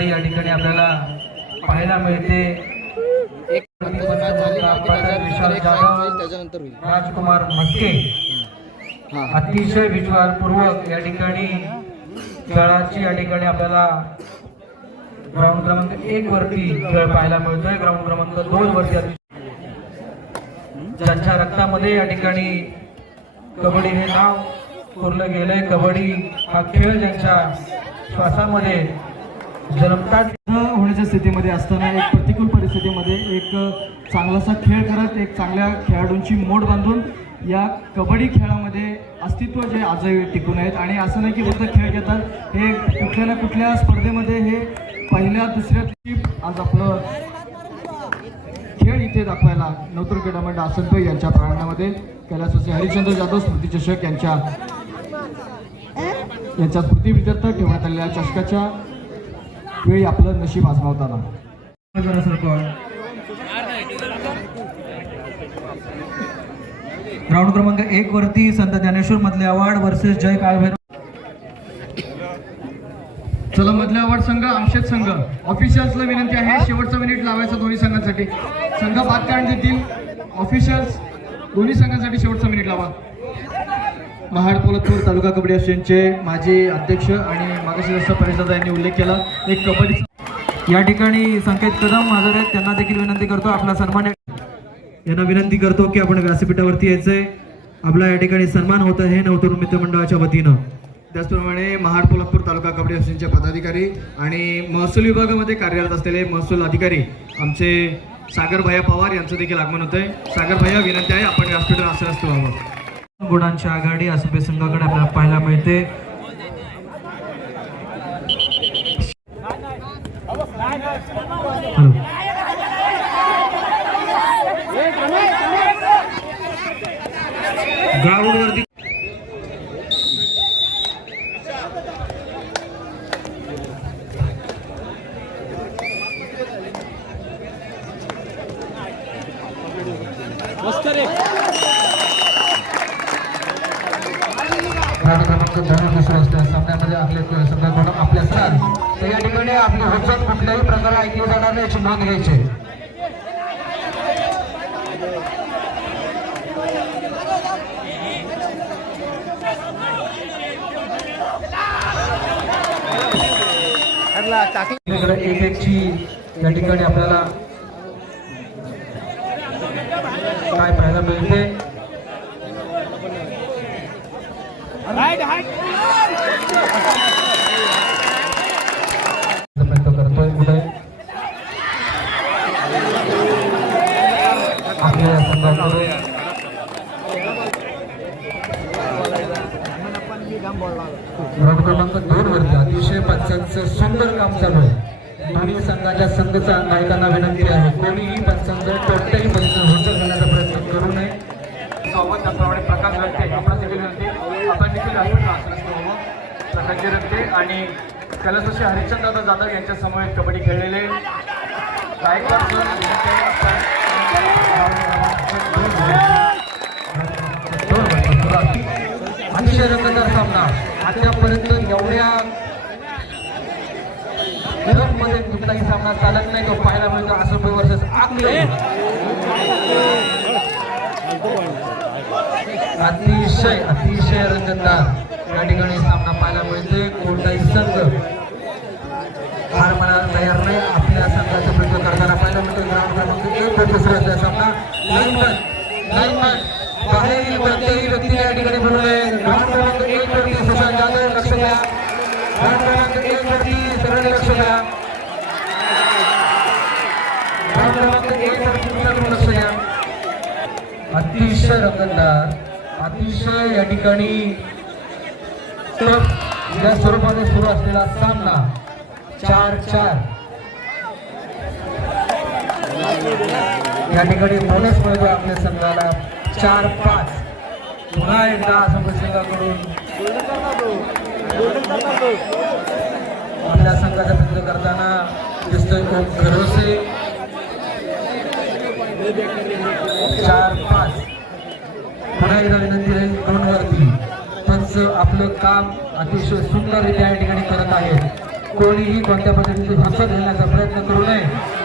आघाडी या ठिकाणी आपल्याला पाहायला मिळते। विशाल जाधव, राजकुमार मस्के अतिशय विचारपूर्वक या ठिकाणी खेळाची या ठिकाणी आपल्याला ग्राउंड क्रमांक 1 वरती खेळ पाहायला मिळतोय। ग्राउंड क्रमांक 2 वरती ज्यांच्या रक्तामध्ये या ठिकाणी कबड्डी हे नाव कोरलं गेलंय। कबड्डी हा खेळ ज्यांच्या श्वासामध्ये जन्मतात होण्याच्या स्थितीमध्ये असताना एक प्रतिकूल परिस्थितीमध्ये एक चांगलासा खेळ करत एक चांगल्या खेळाडूंची मोड बांधून या कबड्डी खेळामध्ये अस्तित्व जे आजही टिकून आहेत। आणि असं नाही की फक्त खेळ घेतात, हे कुठल्या ना कुठल्या स्पर्धेमध्ये हे पहिल्या दुसऱ्या आज आपलं खेळ इथे दाखवायला नवतूर क्रीडा मंडळ आसनपै यांच्या प्रांगणामध्ये कैलासवासी हरिश्चंद्र जाधव स्मृती चषक यांच्या स्मृतीप्रित्यर्थ ठेवण्यात आलेल्या चषकाच्या वेळी आपलं नशीब आजमावताना ग्राउंड क्रमांक 1 वरती संत ज्ञानेश्वर मधले अवॉर्ड वर्सेस जय काळभैरव। चला, मधल्या अवॉर्ड संघ आमशेत संघ ऑफिशियल्सला विनंती आहे शेवटचा मिनिट लावायचा दोन्ही संघांसाठी। संघ बाद काढ देतील, ऑफिशियल्स दोन्ही संघांसाठी शेवटचा मिनिट लावा। महाड पोलतपूर तालुका कबड्डी असोसिएशनचे माजी अध्यक्ष आणि मागाशी जसा परिषद यांनी उल्लेख केला, एक कबड्डी या ठिकाणी संकेत कदम हजर आहेत, त्यांना देखील विनंती करतो आपला सन्मान यांना विनंती करतो की आपण व्यासपीठावरती यायचंय, आपला या ठिकाणी सन्मान होत आहे नवतरुण मित्रमंडळाच्या वतीनं। त्याचप्रमाणे महाड पोलतपूर तालुका कबड्डी असोसिएशनचे पदाधिकारी आणि महसूल विभागामध्ये कार्यरत असलेले महसूल अधिकारी आमचे सागर भैया पवार यांचं देखील आगमन होतंय। सागर भैया, विनंती आहे आपण व्यासपीठावर असं असतो व्हावं। गुणांची आघाडी आसनपै संघाकडे आपल्याला पाहायला मिळते। ग्राउंड वरती सामन्यामध्ये आपले संघाकडून आपल्या सर तर या ठिकाणी आपली हुज्जत कुठल्याही प्रकारे ऐकली जाणार नाही याची नोंद घ्यायची। एक ची या ठिकाणी आपल्याला काय पाहायला मिळते। करतोय पुढे आपल्या संघाकडून ग्राउंड क्रमांक 2 वरती अतिशय पंचांचं सुंदर काम चालू आहे। दोन्ही संघाच्या संघचा नायकांना विनंती आहे कोणीही पंचांचं कोणत्याही पद्धतीने हुज्जत घेण्याचा प्रयत्न करू नये। सोबत त्याप्रमाणे प्रकाश रक्ते आपण देखील विनंती आपण देखील प्रकाश रक्ते आणि कैलासवासी हरिश्चंद्र जाधव यांच्या समवेत कबड्डी खेळलेले अतिशय रंगतदार सामना आतापर्यंत एवढ्या मध्ये कुठलाही सामना चालत नाही तो पाहायला मिळतो। आसनपै वर्सेस आकले अतिशय रंगतदार या ठिकाणी सामना पाहायला मिळते। कोणताही संघ हार मानायला तयार नाही, आपल्या संघाचा प्रयत्न करताना पाहायला मिळतो। ग्राउंड क्रमांक 1 वर दुसरा सामना लाईनमन बाहेरील कोणत्याही व्यक्तीने या ठिकाणी बनवले। ग्राउंड क्रमांक 1 वरती सुशांत जाधव लक्ष द्या, ग्राउंड क्रमांक 1 वरती सरळ लक्ष द्या, ग्राउंड क्रमांक 1 वरती लक्ष द्या। अतिशय रंगतदार अतिशय या ठिकाणी या स्वरूपाने सुरू असलेला सामना 4-4 या ठिकाणी बोनस मिळतो आपल्या संघाला 4-5। पुन्हा एकदा आसनपै संघाकडून आपल्या संघाचा प्रयत्न करताना दिसतोय खूप भरोसे 4-5। पुन्हा एकदा विनंती आहे 2 वरती पंच आपलं काम अतिशय सुंदररित्या या ठिकाणी करत आहेत। कोणीही कोणत्या पद्धतीचे हक्क घालण्याचा प्रयत्न करू नये.